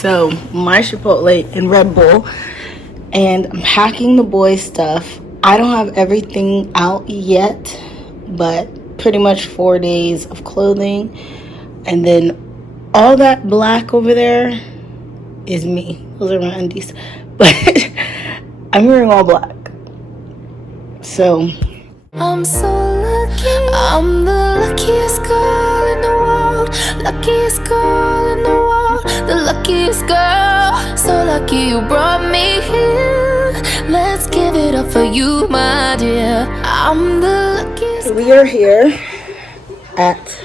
So my Chipotle and Red Bull, and I'm packing the boys' stuff. I don't have everything out yet, but pretty much 4 days of clothing. And then all that black over there is me. Those are my undies. But I'm wearing all black. So I'm so lucky. I'm the luckiest girl in the world. Luckiest girl in the world. The luckiest girl. So lucky you brought me here. Let's give it up for you, my dear. I'm the luckiest. we are here at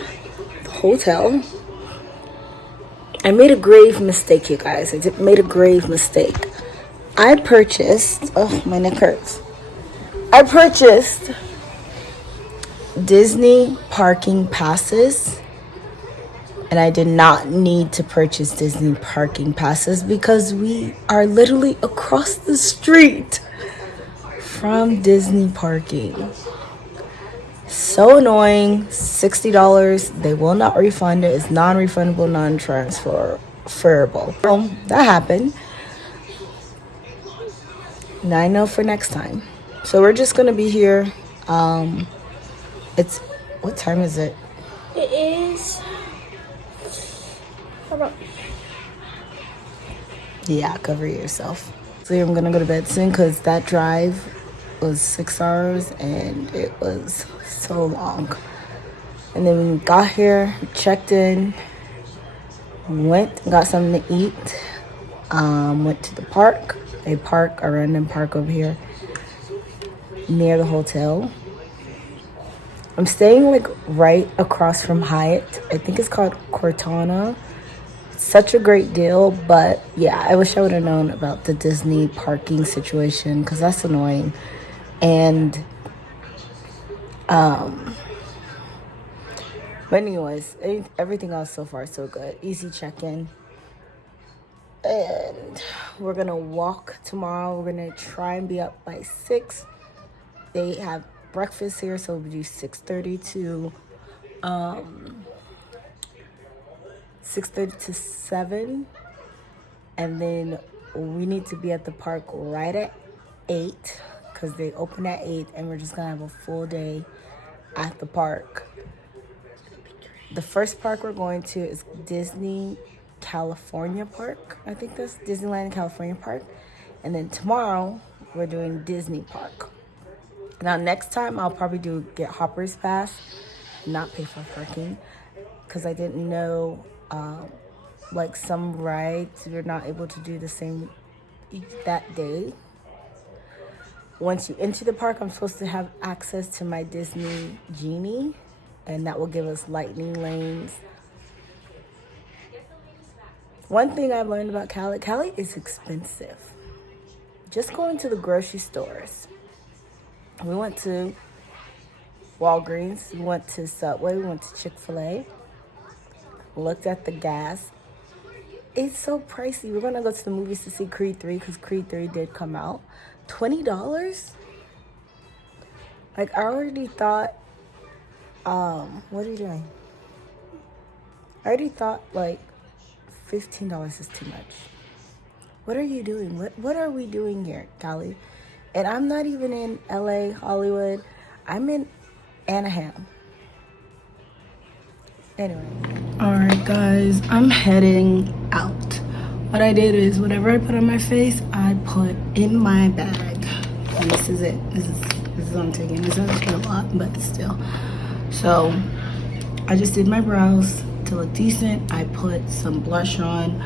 the hotel. I made a grave mistake, you guys. Made a grave mistake. I purchased, oh, my neck hurts. I purchased Disney parking passes, and I did not need to purchase Disney parking passes because we are literally across the street from Disney parking. So annoying. $60. They will not refund it. It's non-refundable, non-transferable. So that happened. Now I know for next time. So we're just gonna be here. It's, what time is it? It is. Hold on. Yeah, cover yourself. So I'm gonna go to bed soon because that drive was 6 hours and it was so long. And then we got here, checked in, went and got something to eat. Went to the park, a random park over here near the hotel. I'm staying like right across from Hyatt. I think it's called Cortana. Such a great deal, but yeah, I wish I would have known about the Disney parking situation because that's annoying. And but anyways, everything else so far so good. Easy check-in. And we're gonna walk tomorrow. We're gonna try and be up by 6. They have breakfast here, so we'll do 6:30 to 7, and then we need to be at the park right at 8 because they open at 8, and we're just gonna have a full day at the park. The first park we're going to is Disney California Park. I think that's Disneyland California Park. And then tomorrow we're doing Disney Park. Now next time I'll probably get Hopper's Pass, not pay for parking, because I didn't know like some rides you're not able to do the same that day. Once you enter the park, I'm supposed to have access to my Disney Genie, and that will give us lightning lanes. One thing I've learned about Cali is expensive. Just going to the grocery stores. We went to Walgreens, we went to Subway, we went to Chick-fil-A. Looked at the gas. It's so pricey. We're gonna go to the movies to see Creed 3 because Creed 3 did come out. $20? Like, I already thought, what are you doing? I already thought like $15 is too much. What are you doing? What are we doing here, Cali? And I'm not even in LA, Hollywood. I'm in Anaheim. Anyway. Alright guys, I'm heading out. What I did is whatever I put on my face, I put in my bag. And this is it. This is what I'm taking. This doesn't a lot, but still. So I just did my brows to look decent. I put some blush on,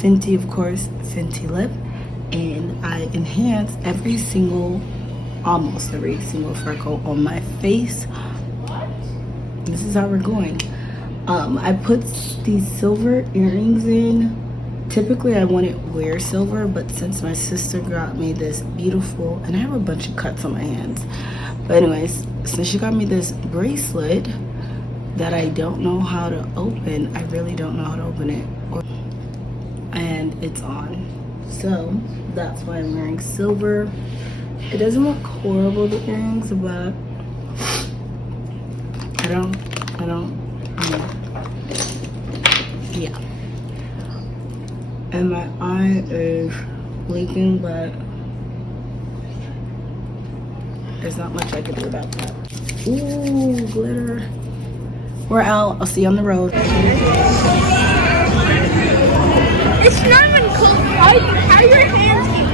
Fenty, of course, Fenty lip, and I enhanced almost every single freckle on my face. This is how we're going. I put these silver earrings in. Typically I wouldn't wear silver, but since my sister got me this beautiful, and I have a bunch of cuts on my hands, but anyways, since she got me this bracelet that I don't know how to open, I really don't know how to open it, and it's on. So that's why I'm wearing silver. It doesn't look horrible, the earrings, but I don't yeah. And my eye is leaking, but there's not much I can do about that. Ooh, glitter. We're out. I'll see you on the road. It's not even cold. How your hands keep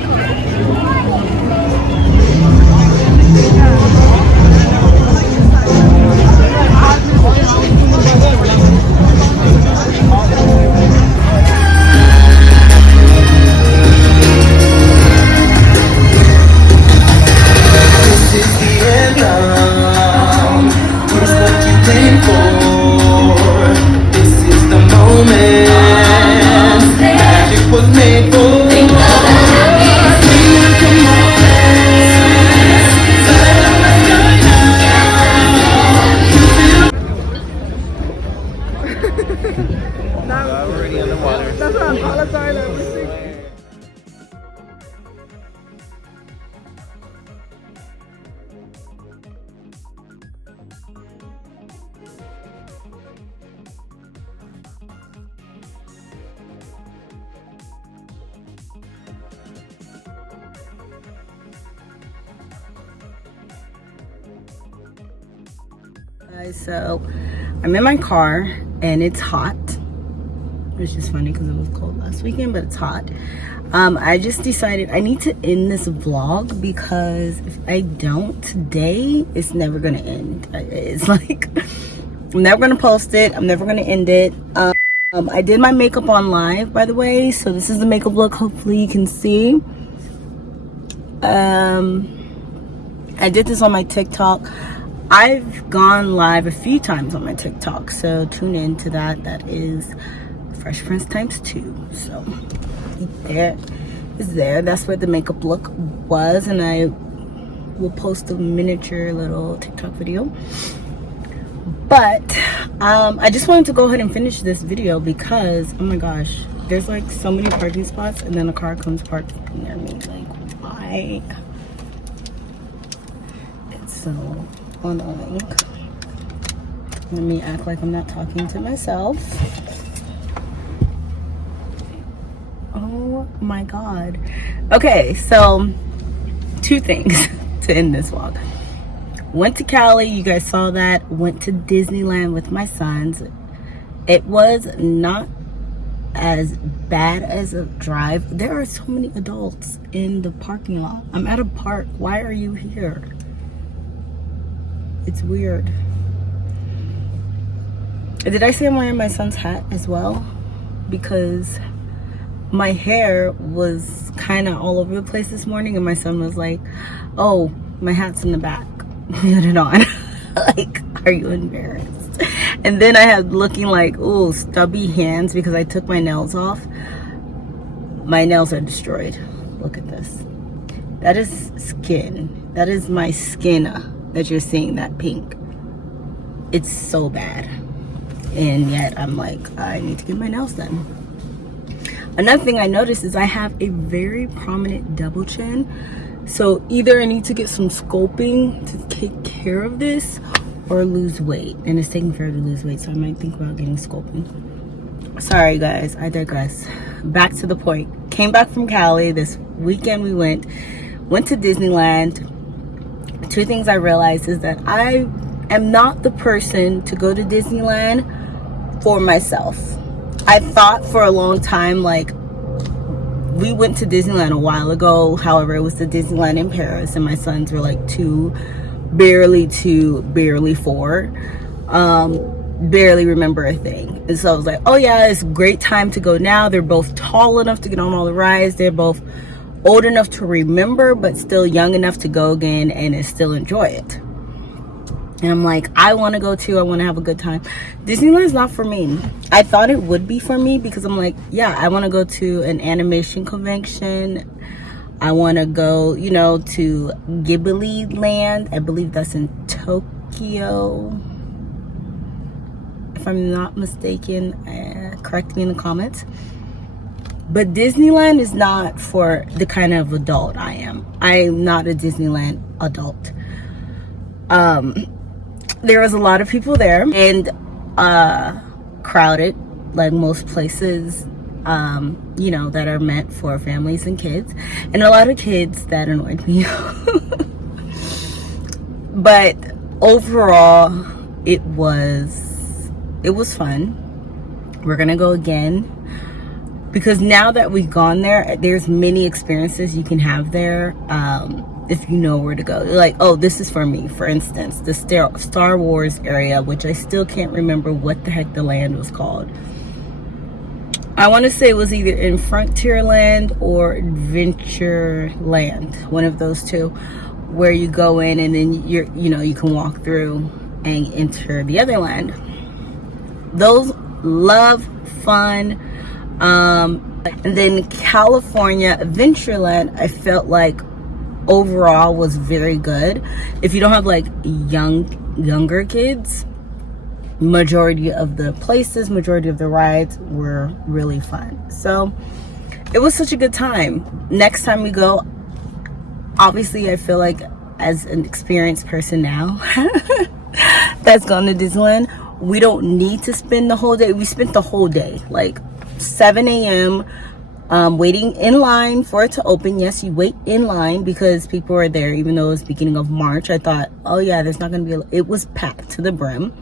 already underwater. That's what I'm all sorry. Guys, so I'm in my car and it's hot, which is funny because it was cold last weekend, but it's hot. I just decided I need to end this vlog because if I don't today, it's never gonna end. It's like I'm never gonna post it, I'm never gonna end it. I did my makeup on live, by the way, so this is the makeup look. Hopefully you can see. I did this on my TikTok. I've gone live a few times on my TikTok, so tune in to that. That is Fresh Prince ×2. So there is there. That's where the makeup look was, and I will post a miniature little TikTok video. But I just wanted to go ahead and finish this video because, oh my gosh, there's like so many parking spots, and then a car comes parked near me. Like, why? It's so annoying. Let me act like I'm not talking to myself. Oh my god. Okay, so 2 things to end this vlog. Went to Cali, you guys saw that. Went to Disneyland with my sons. It was not as bad as a drive. There are so many adults in the parking lot. I'm at a park. Why are you here? It's weird. Did I say I'm wearing my son's hat as well? Because my hair was kind of all over the place this morning, and my son was like, oh, my hat's in the back. Put it on. Like, are you embarrassed? And then I had looking like, oh, stubby hands because I took my nails off. My nails are destroyed. Look at this. That is skin. That is my skin that you're seeing, that pink. It's so bad. And yet I'm like, I need to get my nails done. Another thing I noticed is I have a very prominent double chin. So either I need to get some sculpting to take care of this or lose weight. And it's taking forever to lose weight, so I might think about getting sculpting. Sorry guys, I digress. Back to the point. Came back from Cali. This weekend we went to Disneyland. 2 things I realized is that I am not the person to go to Disneyland for myself. I thought for a long time, like, we went to Disneyland a while ago. However, it was the Disneyland in Paris, and my sons were like 2, barely 4. Barely remember a thing. And so I was like, oh yeah, it's a great time to go now. They're both tall enough to get on all the rides. They're both old enough to remember, but still young enough to go again and still enjoy it. And I'm like, I want to go too. I want to have a good time. Disneyland's not for me. I thought it would be for me because I'm like, yeah, I want to go to an animation convention. I want to go, you know, to Ghibli Land. I believe that's in Tokyo, if I'm not mistaken. Correct me in the comments. But Disneyland is not for the kind of adult I am. I'm not a Disneyland adult. There was a lot of people there and crowded, like most places. you know, that are meant for families and kids, and a lot of kids that annoyed me. But overall, it was fun. We're gonna go again, because now that we've gone there, there's many experiences you can have there, if you know where to go. Like, oh, this is for me. For instance, the Star Wars area, which I still can't remember what the heck the land was called. I want to say it was either in Frontierland or Adventureland, one of those two, where you go in and then you can walk through and enter the other land. Those, love, fun. And then California Adventureland, I felt like overall was very good. If you don't have like younger kids, majority of the places, majority of the rides were really fun. So it was such a good time. Next time we go, obviously I feel like, as an experienced person now that's gone to Disneyland, we don't need to spend the whole day. We spent the whole day, like 7 a.m. Waiting in line for it to open. Yes, you wait in line because people are there, even though it was beginning of March. I thought, oh yeah, there's not gonna be it was packed to the brim.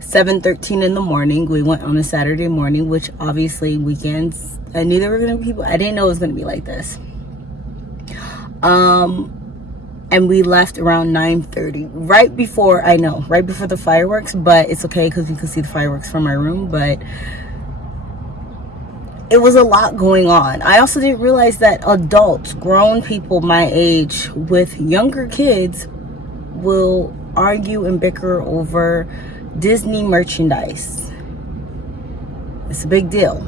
7:13 in the morning. We went on a Saturday morning, which obviously weekends, I knew there were gonna be people. I didn't know it was gonna be like this. And we left around 9:30, right before the fireworks, but it's okay because we could see the fireworks from my room. But it was a lot going on. I also didn't realize that adults, grown people my age with younger kids, will argue and bicker over Disney merchandise. It's a big deal.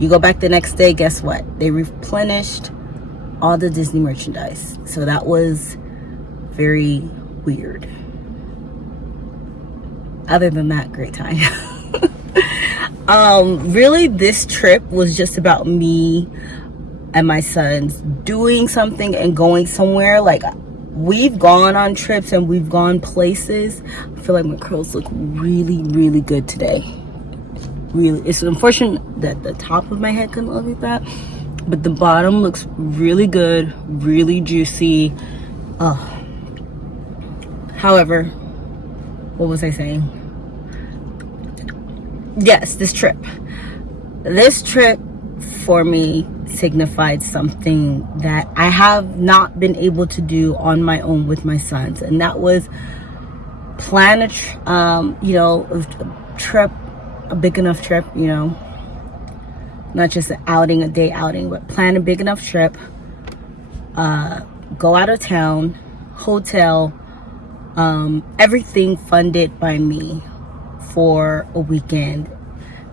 You go back the next day, guess what? They replenished all the Disney merchandise. So that was very weird. Other than that, great time. Really, this trip was just about me and my sons doing something and going somewhere. Like, we've gone on trips and we've gone places. I feel like my curls look really, really good today. Really, it's unfortunate that the top of my head couldn't look like that, but the bottom looks really good, really juicy. However, what was I saying? Yes, this trip for me signified something that I have not been able to do on my own with my sons, and that was plan a trip, a big enough trip, not just an outing, a day outing, but plan a big enough trip, go out of town, hotel, everything funded by me for a weekend,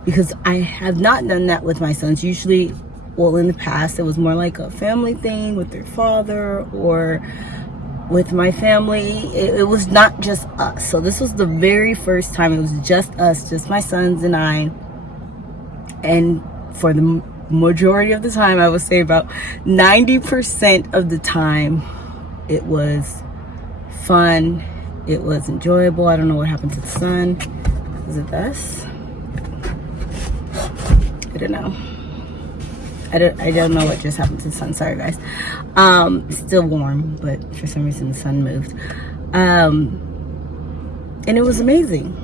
because I have not done that with my sons. Usually, well, in the past, it was more like a family thing with their father or with my family. It was not just us. So this was the very first time it was just us, just my sons and I. And for the majority of the time, I would say about 90% of the time, it was fun. It was enjoyable. I don't know what happened to the sun. Is it this? I don't know. I don't know what just happened to the sun. Sorry, guys. It's still warm, but for some reason the sun moved. And it was amazing.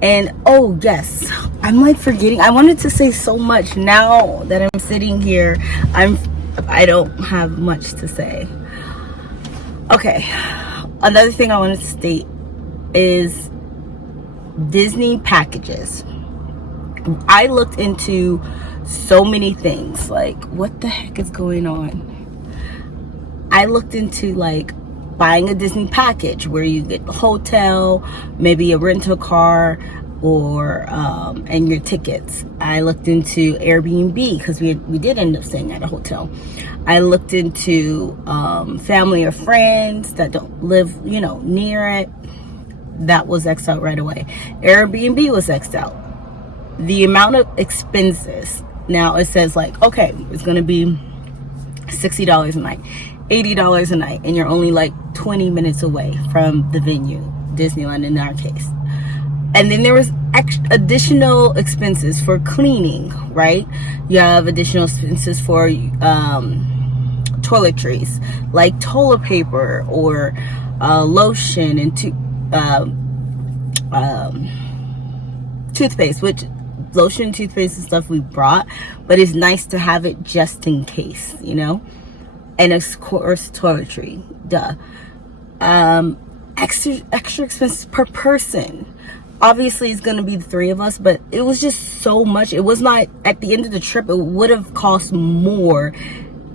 And oh yes, I'm like forgetting. I wanted to say so much. Now that I'm sitting here, I don't have much to say. Okay, another thing I wanted to state is Disney packages. I looked into so many things, like what the heck is going on. I looked into like buying a Disney package where you get a hotel, maybe a rental car, or and your tickets. I looked into Airbnb because we did end up staying at a hotel. I looked into family or friends that don't live near it. That was X'd out right away. Airbnb was X'd out. The amount of expenses, now it says like, okay, it's gonna be $60 a night, $80 a night, and you're only like 20 minutes away from the venue, Disneyland in our case. And then there was additional expenses for cleaning, right? You have additional expenses for toiletries, like toilet paper or lotion and toothpaste, which lotion and toothpaste and stuff we brought, but it's nice to have it just in case, you know. And of course toiletry, extra expenses per person. Obviously it's going to be the 3 of us, but it was just so much. It was not, at the end of the trip, it would have cost more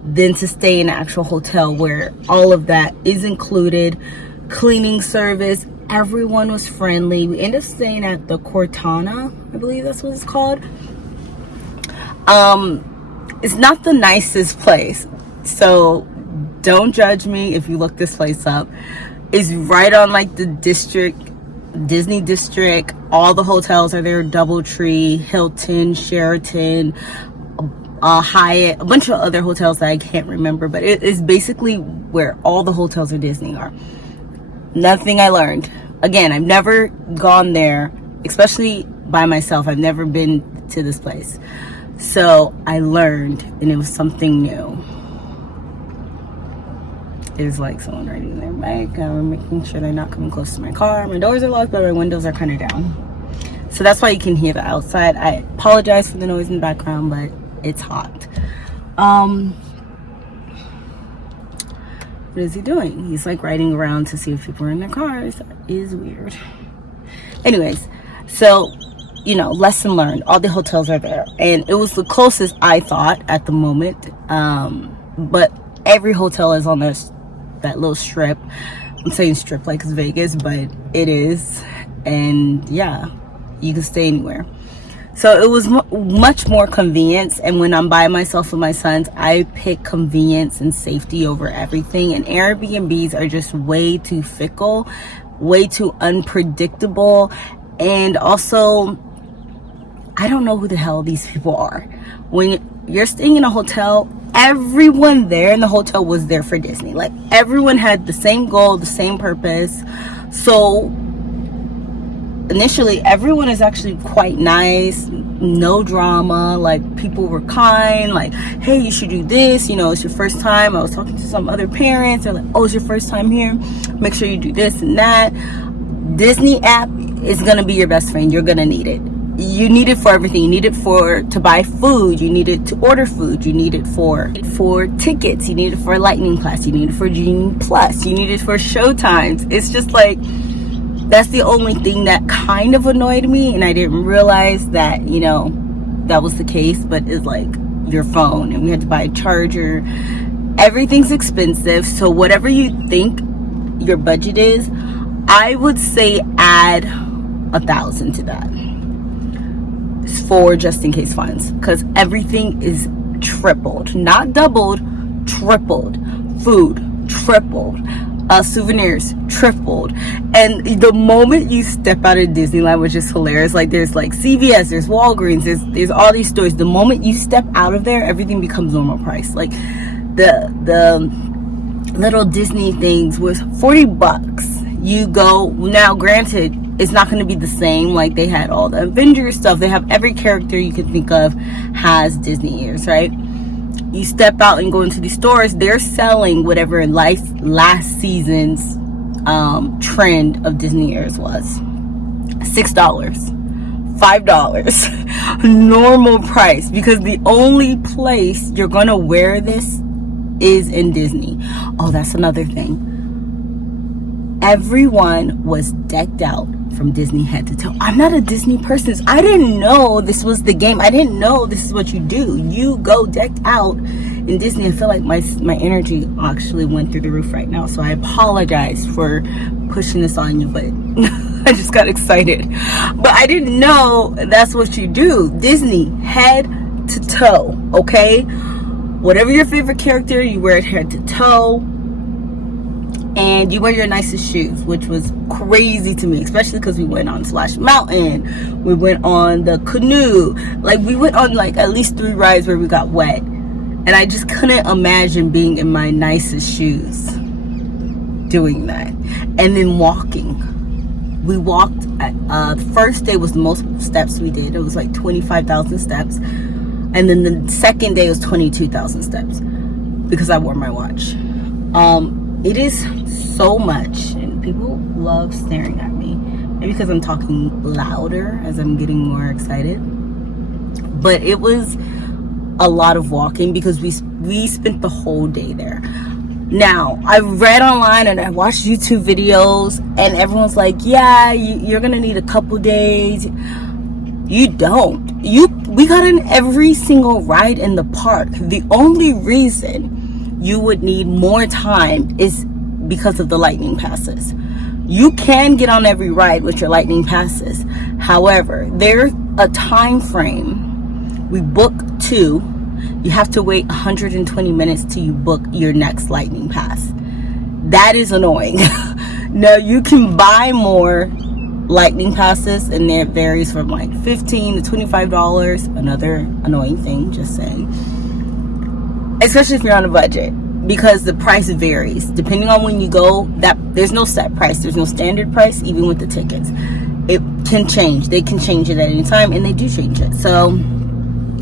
than to stay in an actual hotel where all of that is included. Cleaning service, everyone was friendly. We ended up staying at the Cortana, I believe that's what it's called. It's not the nicest place, so don't judge me if you look this place up. It's right on like the Disney district. All the hotels are there: DoubleTree, Hilton, Sheraton, Hyatt, a bunch of other hotels that I can't remember, but it is basically where all the hotels of Disney are. Nothing I learned. Again, I've never gone there, especially by myself. I've never been to this place. So I learned, and it was something new. There's like someone riding their bike. I'm making sure they're not coming close to my car. My doors are locked, but my windows are kind of down. So that's why you can hear the outside. I apologize for the noise in the background, but it's hot. What is he doing? He's like riding around to see if people are in their cars. That is weird. Anyways, so, you know, lesson learned. All the hotels are there. And it was the closest I thought at the moment. But every hotel is on that little strip. I'm saying strip like it's Vegas, but it is. And yeah, you can stay anywhere. So it was much more convenience, and when I'm by myself with my sons, I pick convenience and safety over everything. And Airbnbs are just way too fickle, way too unpredictable, and also I don't know who the hell these people are. When you're staying in a hotel, everyone there in the hotel was there for Disney. Like, everyone had the same goal, the same purpose. So initially everyone is actually quite nice, no drama. Like, people were kind, like, hey, you should do this, you know, it's your first time. I was talking to some other parents, they're like, oh, it's your first time here, make sure you do this and that. Disney app is gonna be your best friend. You're gonna need it. You need it for everything. You need it to buy food, you need it to order food, you need it for tickets, you need it for Lightning Class, you need it for Genie Plus, you need it for show times. It's just like, that's the only thing that kind of annoyed me, and I didn't realize that, you know, that was the case. But it's like your phone, and we had to buy a charger. Everything's expensive, so whatever you think your budget is, I would say add 1,000 to that for just in case funds, because everything is tripled, not doubled, tripled. Food tripled, souvenirs tripled. And the moment you step out of Disneyland, which is hilarious, like there's like CVS, there's Walgreens, there's all these stores. The moment you step out of there, everything becomes normal price. Like the little Disney things was $40. You go now, granted, it's not going to be the same. Like, they had all the Avengers stuff, they have every character you can think of has Disney ears, right? You step out and go into these stores, they're selling whatever last season's trend of Disney ears was. $6, $5 normal price, because the only place you're gonna wear this is in Disney. Oh, that's another thing. Everyone was decked out from Disney head to toe. I'm not a Disney person. I didn't know this was the game. I didn't know this is what you do. You go decked out in Disney. I feel like my energy actually went through the roof right now, so I apologize for pushing this on you, but I just got excited. But I didn't know that's what you do. Disney head to toe, okay? Whatever your favorite character, you wear it head to toe. And you wear your nicest shoes, which was crazy to me, especially because we went on Splash Mountain, we went on the canoe, like we went on like at least 3 rides where we got wet, and I just couldn't imagine being in my nicest shoes doing that, and then walking We walked the first day was the most steps we did. It was like 25,000 steps, and then the second day was 22,000 steps because I wore my watch. It is so much, and people love staring at me, maybe because I'm talking louder as I'm getting more excited. But it was a lot of walking because we spent the whole day there. Now, I read online and I watched YouTube videos, and everyone's like, yeah, you're gonna need a couple days. You don't. We got in every single ride in the park. The only reason you would need more time is because of the lightning passes. You can get on every ride with your lightning passes. However, there's a time frame. We book 2. You have to wait 120 minutes till you book your next lightning pass. That is annoying. Now, you can buy more lightning passes, and it varies from like $15 to $25. Another annoying thing, just saying. Especially if you're on a budget, because the price varies depending on when you go. That there's no set price, there's no standard price, even with the tickets. It can change. They can change it at any time, and they do change it. So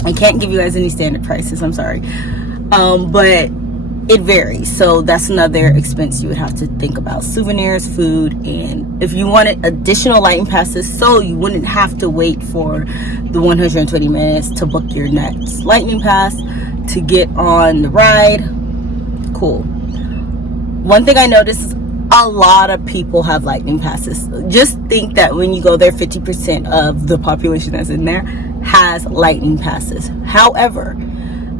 I can't give you guys any standard prices, I'm sorry. But it varies. So that's another expense you would have to think about. Souvenirs, food, and if you wanted additional lightning passes, so you wouldn't have to wait for the 120 minutes to book your next lightning pass to get on the ride. Cool. One thing I noticed is a lot of people have lightning passes. Just think that when you go there, 50% of the population that's in there has lightning passes. However,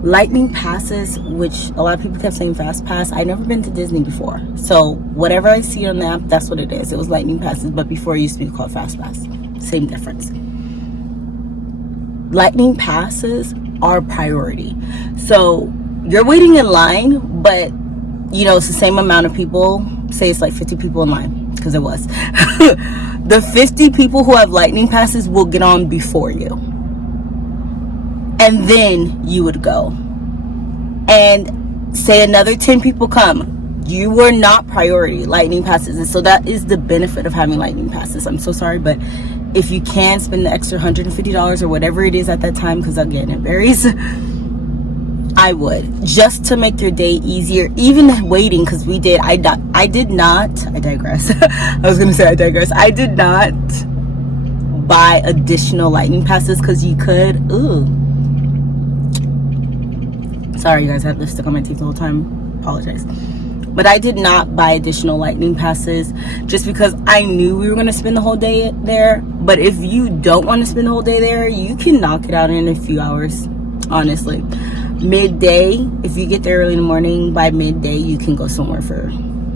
lightning passes, which a lot of people kept saying fast pass, I've never been to Disney before, so whatever I see on the app, that's what it is. It was lightning passes, but before it used to be called fast pass. Same difference. Lightning passes are priority, so you're waiting in line, but you know, it's the same amount of people. Say it's like 50 people in line, because it was. The 50 people who have lightning passes will get on before you, and then you would go. And say another 10 people come, you were not priority lightning passes. And so that is the benefit of having lightning passes. I'm so sorry, but if you can spend the extra $150 or whatever it is at that time, because again, it varies, I would, just to make your day easier, even waiting, because we did. I digress. I did not buy additional lightning passes, because you could. Sorry, you guys, I had lipstick on my teeth the whole time. Apologize. But I did not buy additional lightning passes just because I knew we were going to spend the whole day there. But if you don't want to spend the whole day there, you can knock it out in a few hours, honestly. Midday, if you get there early in the morning, by midday you can go somewhere for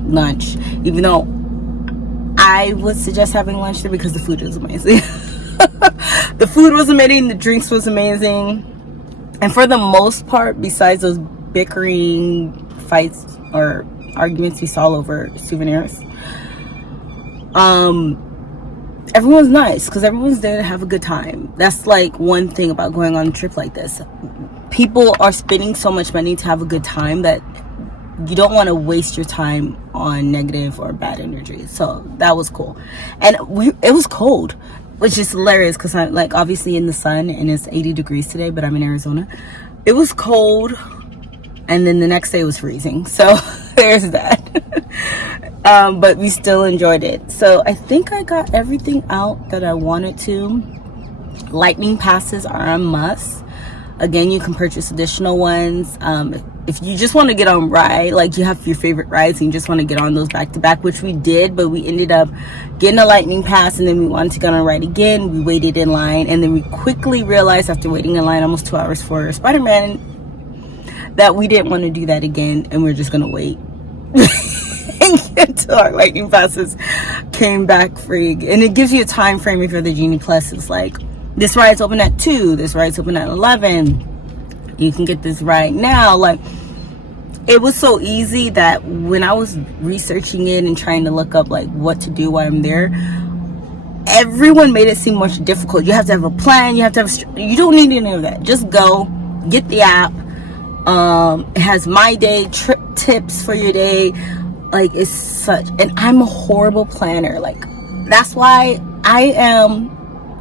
lunch, even though I would suggest having lunch there because the food is amazing. The food was amazing, the drinks was amazing, and for the most part, besides those bickering fights or arguments we saw over souvenirs, everyone's nice, because everyone's there to have a good time. That's like one thing about going on a trip like this. People are spending so much money to have a good time that you don't want to waste your time on negative or bad energy. So that was cool. And it was cold, which is hilarious, because I'm like obviously in the sun and it's 80 degrees today, but I'm in Arizona. It was cold, and then the next day was freezing, so there's that. But we still enjoyed it. So I think I got everything out that I wanted to. Lightning passes are a must. Again, you can purchase additional ones. If you just want to get on ride, like you have your favorite rides and you just want to get on those back to back, which we did, but we ended up getting a lightning pass, and then we wanted to get on a ride again. We waited in line, and then we quickly realized after waiting in line almost 2 hours for Spider-Man that we didn't want to do that again, and we're just gonna wait until our lightning passes came back free. And it gives you a time frame if you're the Genie Plus. It's like, this ride's open at 2, this ride's open at 11, you can get this ride now. Like, it was so easy that when I was researching it and trying to look up like what to do while I'm there, everyone made it seem much difficult. You have to have a plan, you have to have you don't need any of that. Just go, get the app. It has my day, trip tips for your day. Like, it's such, and I'm a horrible planner. Like, that's why I am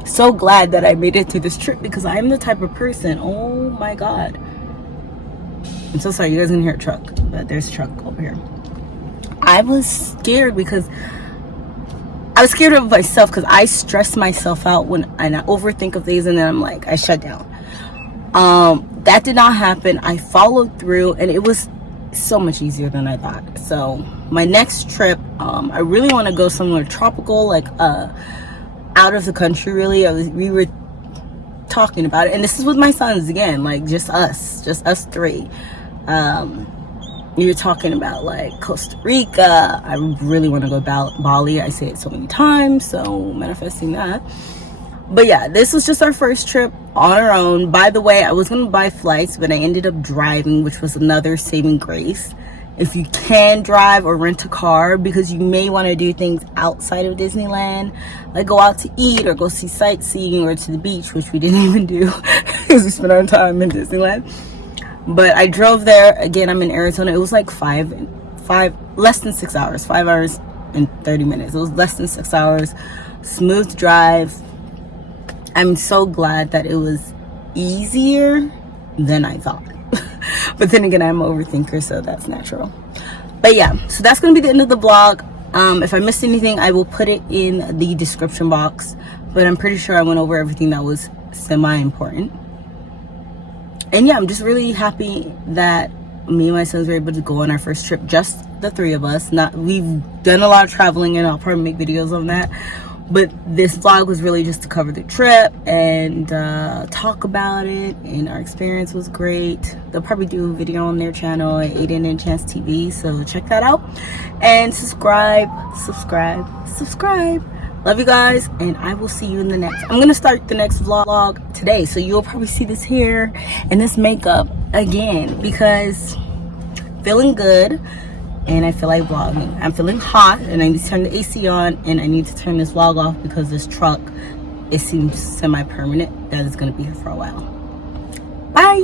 so glad that I made it through this trip, because I am the type of person, oh my god, I'm so sorry, you guys can hear a truck, but there's a truck over here. I was scared because I was scared of myself, because I stress myself out and I overthink of things, and then I'm like, I shut down. That did not happen. I followed through, and it was so much easier than I thought. So my next trip, I really want to go somewhere tropical, like out of the country. Really, we were talking about it, and this is with my sons again, like just us three. We were talking about like Costa Rica. I really want to go Bali. I say it so many times, so manifesting that. But yeah, this was just our first trip on our own. By the way, I was gonna buy flights, but I ended up driving, which was another saving grace. If you can drive or rent a car, because you may want to do things outside of Disneyland, like go out to eat or go see sightseeing or to the beach, which we didn't even do because we spent our time in Disneyland. But I drove there. Again, I'm in Arizona. It was like less than 6 hours, 5 hours and 30 minutes. It was less than 6 hours. Smooth drive. I'm so glad that it was easier than I thought. But then again, I'm an overthinker, so that's natural. But yeah, so that's gonna be the end of the vlog. If I missed anything, I will put it in the description box, but I'm pretty sure I went over everything that was semi-important. And yeah, I'm just really happy that me and my sons were able to go on our first trip, just the three of us. We've done a lot of traveling, and I'll probably make videos on that, but this vlog was really just to cover the trip and talk about it, and our experience was great. They'll probably do a video on their channel at Aiden and Chance TV, so check that out, and subscribe. Love you guys, and I will see you in the next. I'm gonna start the next vlog today, so you'll probably see this hair and this makeup again, because feeling good and I feel like vlogging. I'm feeling hot, and I need to turn the AC on, and I need to turn this vlog off because this truck, it seems semi-permanent that it's gonna be here for a while. Bye.